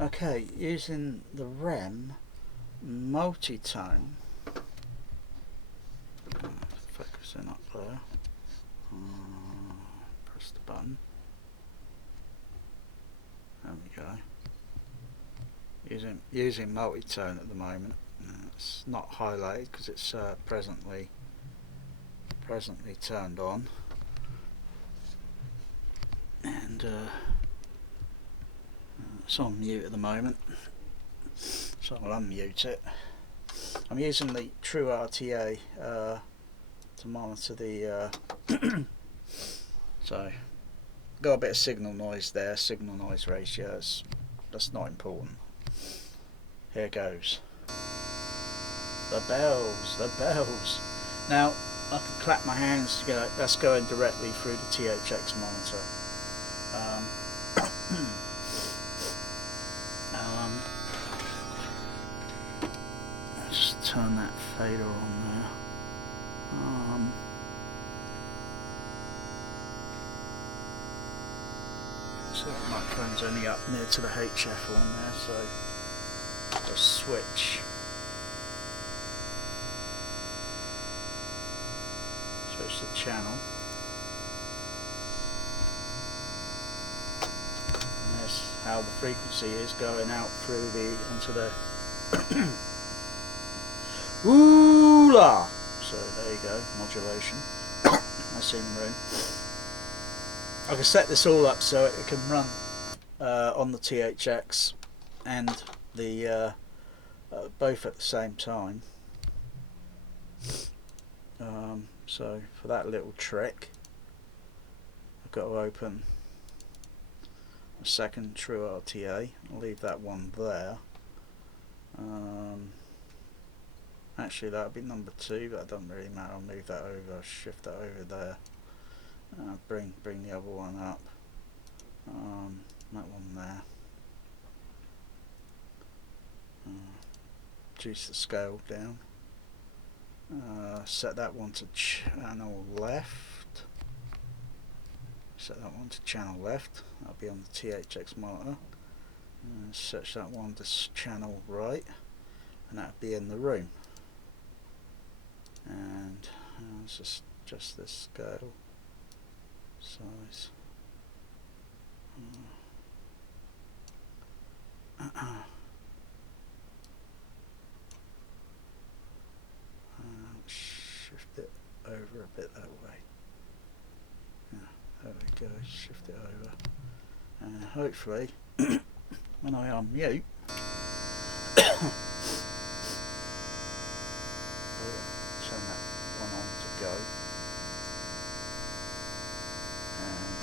Okay, using the REM multi-tone, focusing up there, press the button, there we go. Using multi-tone at the moment. It's not highlighted because it's presently turned on, and it's on mute at the moment, so I'll unmute it. I'm using the TrueRTA to monitor the so got a bit of signal noise there, signal noise ratios, that's not important. Here goes. The bells. Now I can clap my hands together. That's going directly through the THX monitor. Just turn that fader on there. So the microphone's only up near to the HF on there, so just switch the channel, and that's how the frequency is going out through onto the ooh-la. So there you go, modulation. That's in room. I can set this all up so it can run on the THX and the both at the same time. So for that little trick, I've got to open a second TrueRTA. I'll leave that one there. Actually, that would be number 2, but it doesn't really matter. I'll move that over, shift that over there. Bring the other one up. That one there. Reduce the scale down. Set that one to channel left. Set that one to channel left. That'll be on the THX monitor. Set that one to channel right, and that'll be in the room. And let's just adjust this scale size. Shift it over a bit that way. Yeah, there we go. Shift it over, and hopefully, when I unmute, turn that one on to go, and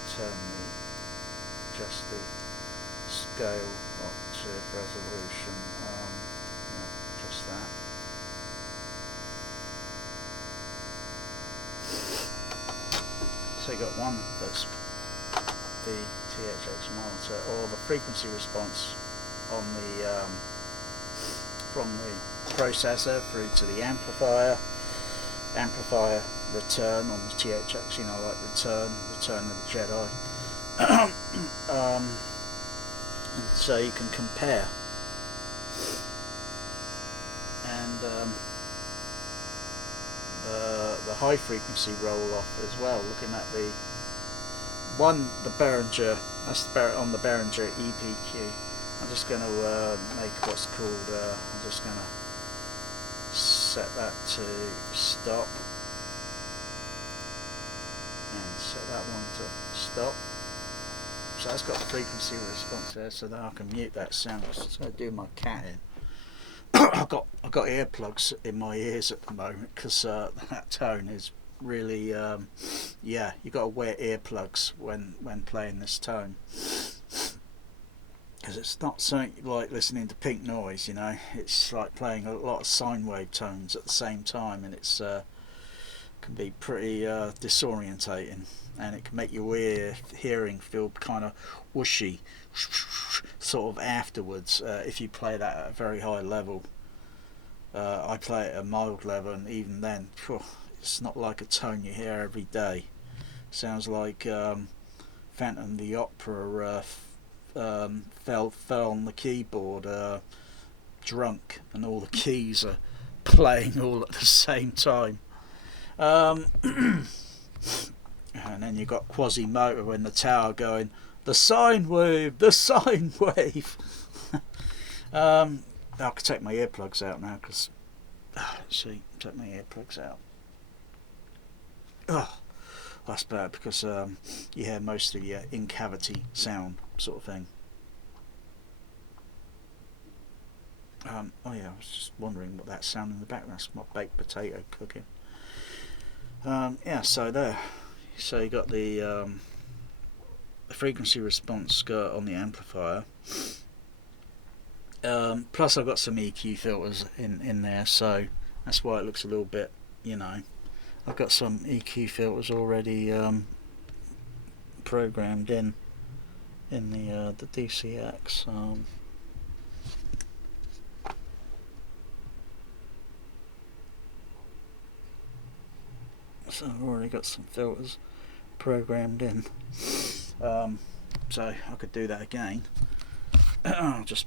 adjust the scale octave resolution. Yeah, just that. So you got one that's the THX monitor, or the frequency response on the from the processor through to the amplifier return on the THX, you know, like return of the Jedi. And so you can compare, and the high frequency roll off as well, looking at the Behringer, that's on the Behringer EPQ. I'm just going to make what's called, I'm just going to set that to stop, and set that one to stop. So that's got a frequency response there, so that I can mute that sound. I'm just going to do my cat in. I've got earplugs in my ears at the moment because that tone is really, yeah, you've got to wear earplugs when playing this tone, because it's not something like listening to pink noise, you know. It's like playing a lot of sine wave tones at the same time, and it's can be pretty disorientating, and it can make your hearing feel kind of whooshy sort of afterwards if you play that at a very high level. I play it at a mild level, and even then, it's not like a tone you hear every day. Sounds like Phantom of the Opera fell on the keyboard drunk, and all the keys are playing all at the same time. And then you've got Quasimodo in the tower going, the sine wave, the sine wave. I could take my earplugs out now, because see, take my earplugs out. Oh, that's bad, because you hear most of your in-cavity sound sort of thing. Oh yeah, I was just wondering what that sound in the background. That's my baked potato cooking. Yeah, so there. So you got the frequency response on the amplifier. Plus I've got some EQ filters in there, so that's why it looks a little bit, you know. I've got some EQ filters already programmed in the THX. So I've already got some filters programmed in. So I could do that again. I'll just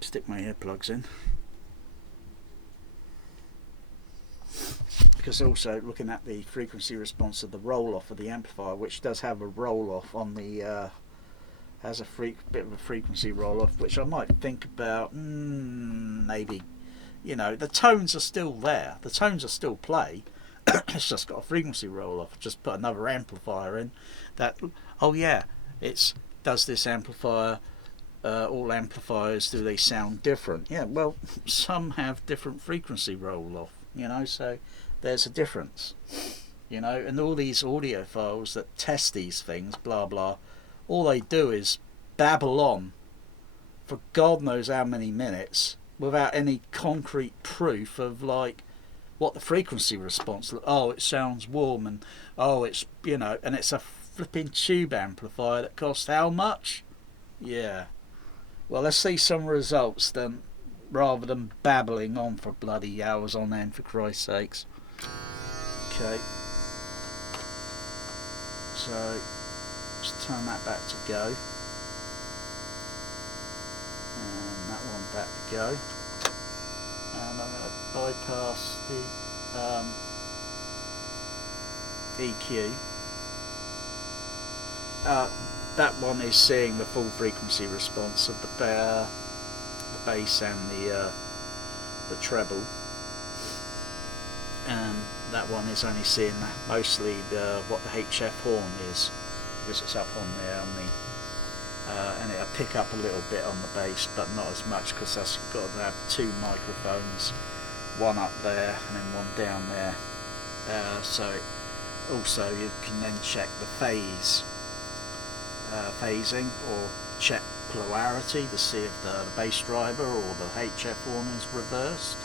stick my earplugs in. Because also looking at the frequency response of the roll off of the amplifier, which does have a roll off on the has a bit of a frequency roll off, which I might think about maybe, you know, the tones are still there, the tones are still play. It's just got a frequency roll off. Just put another amplifier in. That, oh yeah, does this amplifier, all amplifiers, do they sound different? Yeah, well, some have different frequency roll off, you know, so there's a difference, you know. And all these audio files that test these things, blah blah, all they do is babble on for God knows how many minutes without any concrete proof of, like, what the frequency response. Oh, it sounds warm, and oh, it's, you know, and it's a flipping tube amplifier that costs how much? Yeah. Well, let's see some results then, rather than babbling on for bloody hours on end, for Christ's sakes. Okay. So let's turn that back to go, and that one back to go. And I'm going to bypass the EQ. That one is seeing the full frequency response of the bass and the treble, and that one is only seeing mostly what the HF horn is, because it's up on there on the and it'll pick up a little bit on the bass, but not as much, because that's got to have two microphones, one up there and then one down there. So also you can then check the phasing, or check polarity to see if the bass driver or the HF horn is reversed.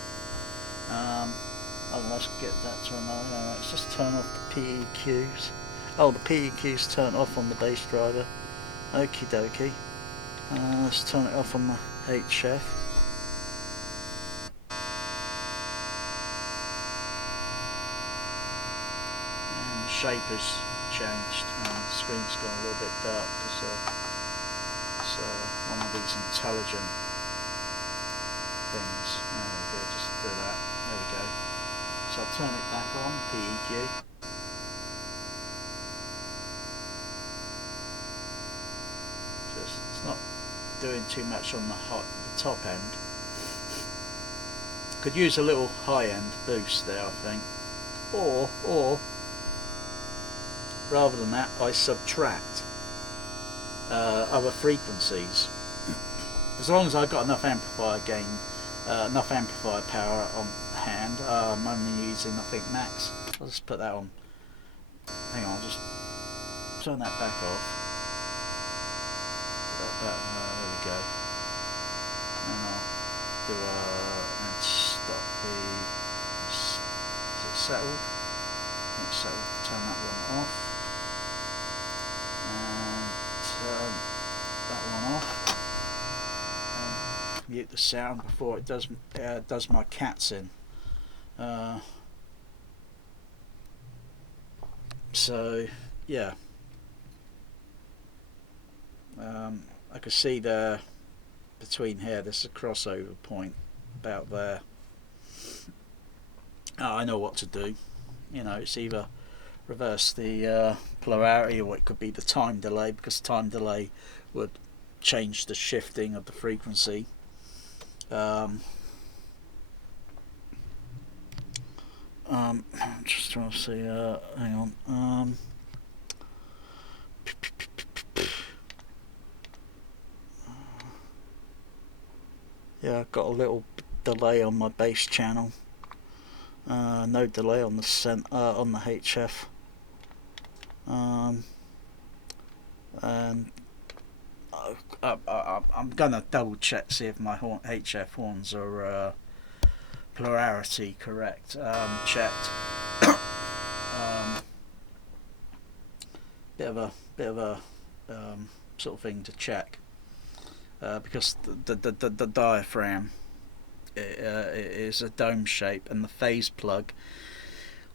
Let's get that to another. Let's just turn off the PEQs. Oh, the PEQs turn off on the bass driver. Okie dokie. Let's turn it off on the HF. And the shape has changed. The screen's gone a little bit dark because it's one of these intelligent things. There we go, just do that. There we go. So I'll turn it back on, PEQ. It's not doing too much on the top end. Could use a little high-end boost there, I think. Or rather than that, I subtract other frequencies. As long as I've got enough amplifier gain, enough amplifier power on hand. I'm only using, I think, max. I'll just put that on. Hang on, I'll just turn that back off. There we go. And I'll do and stop the. Is it settled? It's settled. Turn that one off. And turn that one off. And mute the sound before it does my cats in. So yeah. I can see there between here, there's a crossover point about there. I know what to do. You know, it's either reverse the polarity, or it could be the time delay, because time delay would change the shifting of the frequency. Just trying to see. Hang on. Yeah, I've got a little delay on my bass channel. No delay on the on the HF. And I'm gonna double check, see if my HF horns are polarity correct. Checked. Bit of a sort of thing to check, because the diaphragm is a dome shape, and the phase plug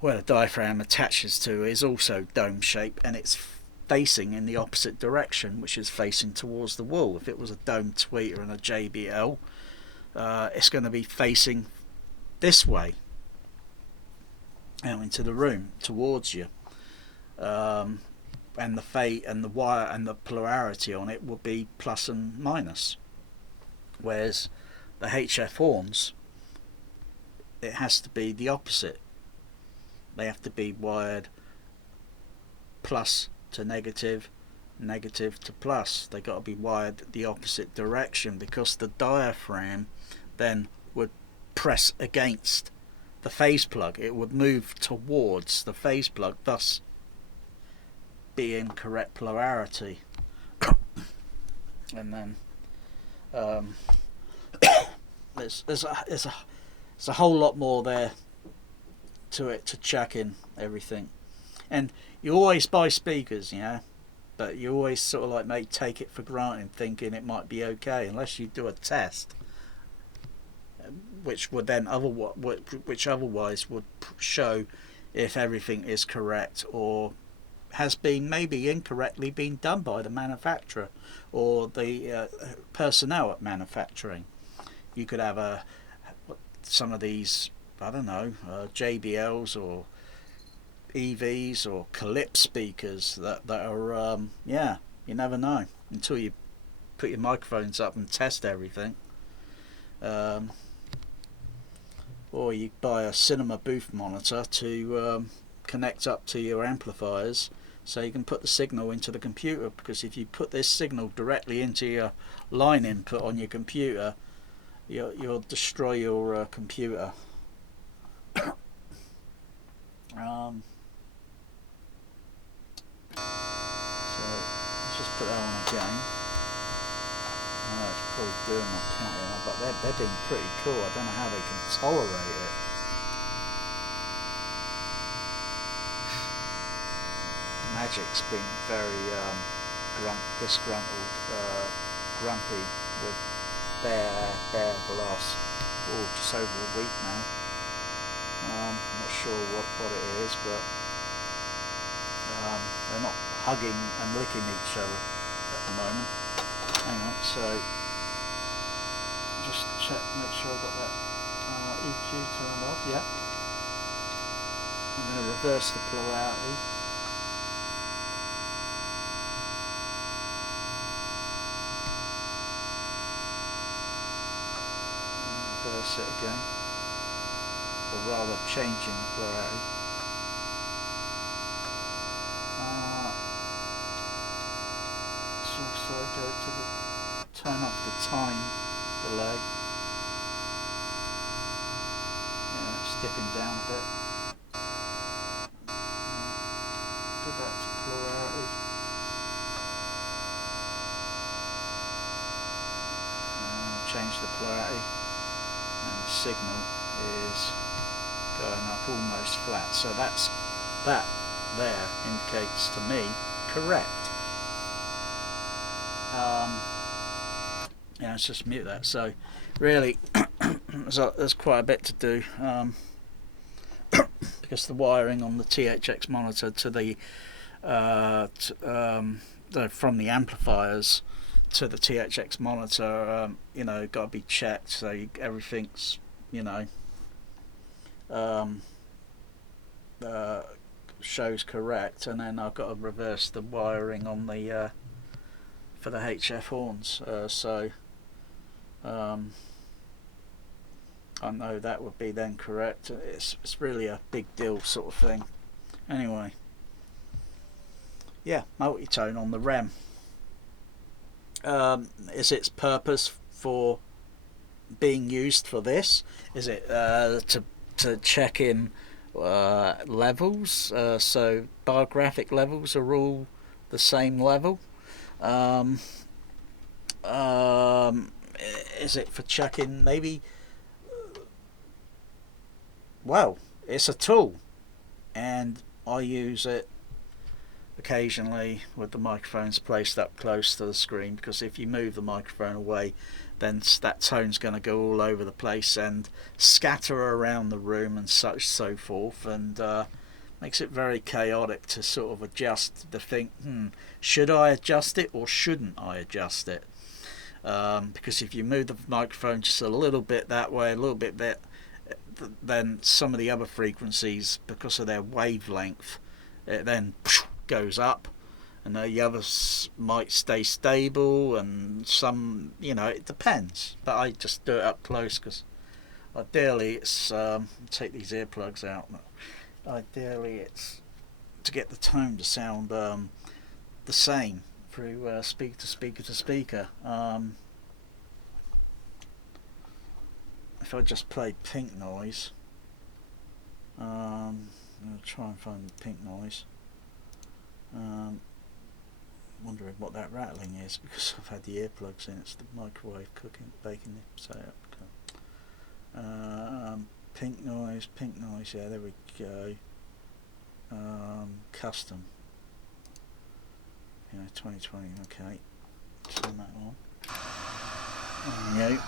where the diaphragm attaches to is also dome shape, and it's facing in the opposite direction, which is facing towards the wall. If it was a dome tweeter and a JBL, it's going to be facing this way out into the room towards you, and the wire and the polarity on it will be plus and minus, whereas the HF horns, it has to be the opposite. They have to be wired plus to negative, negative to plus. They got to be wired the opposite direction, because the diaphragm then would press against the phase plug. It would move towards the phase plug, thus being correct polarity. And then there's a whole lot more there to it, to check in everything. And you always buy speakers, you know, but you always sort of like take it for granted, thinking it might be okay, unless you do a test, which would then otherwise would show if everything is correct, or has been maybe incorrectly been done by the manufacturer or the personnel at manufacturing. You could have some of these, I don't know, JBLs or EVs or Calypso speakers that are yeah, you never know until you put your microphones up and test everything. Or you buy a cinema booth monitor to connect up to your amplifiers, so you can put the signal into the computer, because if you put this signal directly into your line input on your computer, you'll destroy your computer. So let's just put that on again. It's probably doing my counting, but they're being pretty cool. I don't know how they can tolerate it. Magic's been very disgruntled, grumpy with Bear the last just over a week now. I'm not sure what it is, but they're not hugging and licking each other at the moment. Hang on, so just check, make sure I've got that EQ turned off. Yeah. I'm going to reverse the polarity. Reverse it again, or rather changing the polarity. Let's also go to turn off the time delay. Yeah, it's dipping down a bit. Go back to polarity. Change the polarity. And the signal is going up almost flat, so that there indicates to me correct. Yeah, let's just mute that. So really there's quite a bit to do, because the wiring on the THX monitor to the from the amplifiers to the THX monitor, you know, got to be checked so everything's, you know, shows correct, and then I've got to reverse the wiring on the for the HF horns, so I know that would be then correct. It's really a big deal sort of thing. Anyway, yeah, multi-tone on the REM. Is its purpose for being used for this? Is it to check in levels, so bar graphic levels are all the same level? Is it for checking maybe? Well, it's a tool, and I use it occasionally with the microphones placed up close to the screen, because if you move the microphone away, then that tone's going to go all over the place and scatter around the room and such so forth, and makes it very chaotic to sort of adjust the thing. Should I adjust it or shouldn't I adjust it? Because if you move the microphone just a little bit that way, a little bit there, then some of the other frequencies, because of their wavelength, it then goes up, and the others might stay stable, and some, you know, it depends. But I just do it up close, because ideally it's take these earplugs out. Ideally it's to get the tone to sound the same through speaker to speaker to speaker. If I just play pink noise, I'll try and find the pink noise. Wondering what that rattling is, because I've had the earplugs in. It's the microwave cooking, baking the setup. Pink noise, yeah, there we go. Custom. You know, 2020, okay. Turn that on. There we go.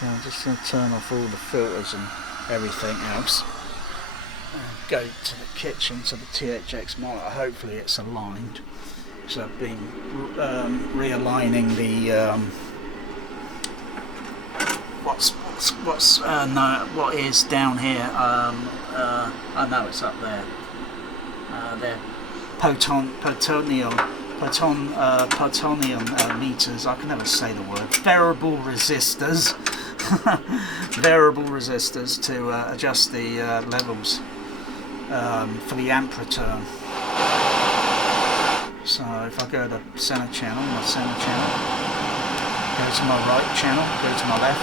So I'm just going to turn off all the filters and everything else, and go to the kitchen, to the THX monitor. Hopefully it's aligned. So I've been realigning the what is down here. I know it's up there. They're plutonium meters. I can never say the word. Variable resistors. Variable resistors to adjust the levels for the amp return. So if I go to center channel, my center channel, go to my right channel, go to my left,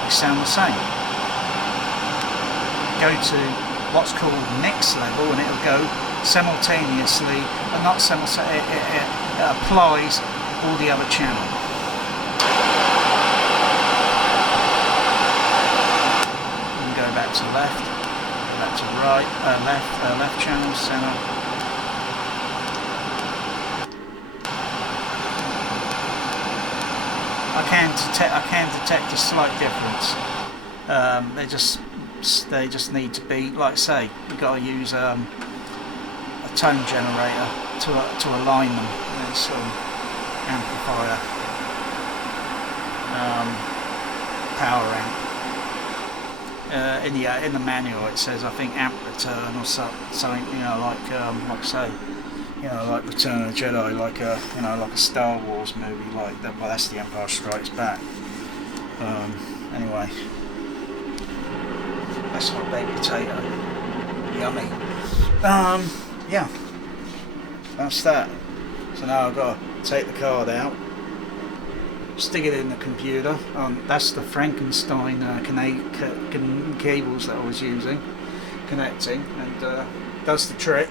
they sound the same. Go to what's called mix level, and it'll go simultaneously, and not simultaneously, it applies all the other channels. Back to left, back to right, left channel, center. I can detect a slight difference. They just need to be, like I say, you've got to use a tone generator to align them. It's amplifier, power amp. In the manual it says, I think, amp return or something, you know, like I say, you know, like Return of the Jedi, like a, you know, like a Star Wars movie, like that. Well, that's the Empire Strikes Back. Anyway, that's my baked potato. Yummy. Yeah, that's that. So now I've got to take the card out, stick it in the computer. That's the Frankenstein cables that I was using, connecting, and does the trick.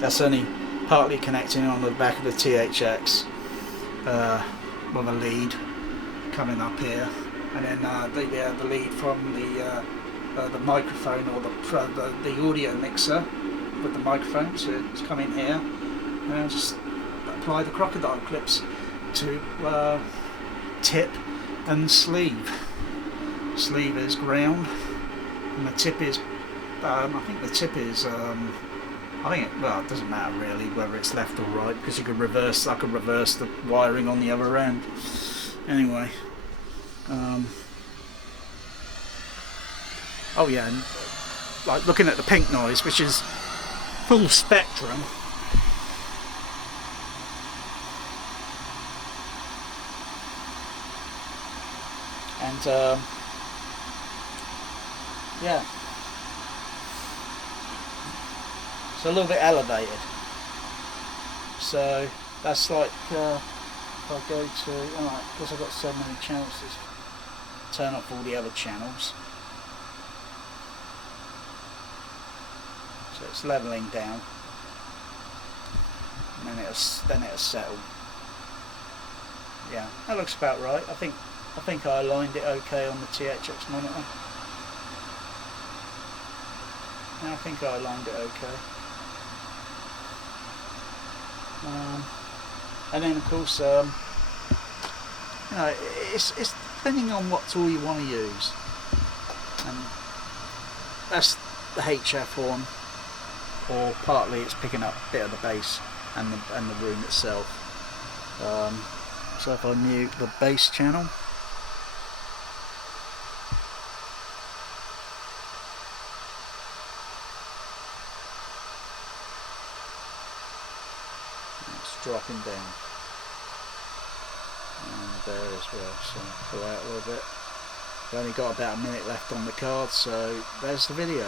That's only partly connecting on the back of the THX with a lead coming up here, and then the lead from the the microphone or the audio mixer with the microphone. So it's come in here, and I'll just apply the crocodile clips to tip and sleeve. Sleeve is ground, and the tip is I think the tip is well, it doesn't matter really whether it's left or right, because you could reverse. I could reverse the wiring on the other end. Anyway, oh yeah, and like looking at the pink noise, which is full spectrum. And yeah, it's a little bit elevated. So that's like if I go to, alright, because I've got so many channels, let's turn off all the other channels. So it's leveling down, and then it'll settle. Yeah, that looks about right. I think I aligned it okay on the THX monitor. Yeah, I think I aligned it okay. And then of course, you know, it's depending on what tool you want to use. And that's the HF horn, or partly it's picking up a bit of the bass and the room itself. So if I mute the bass channel, it's dropping down, and there as well. So pull out a little bit. We've only got about a minute left on the card, so there's the video.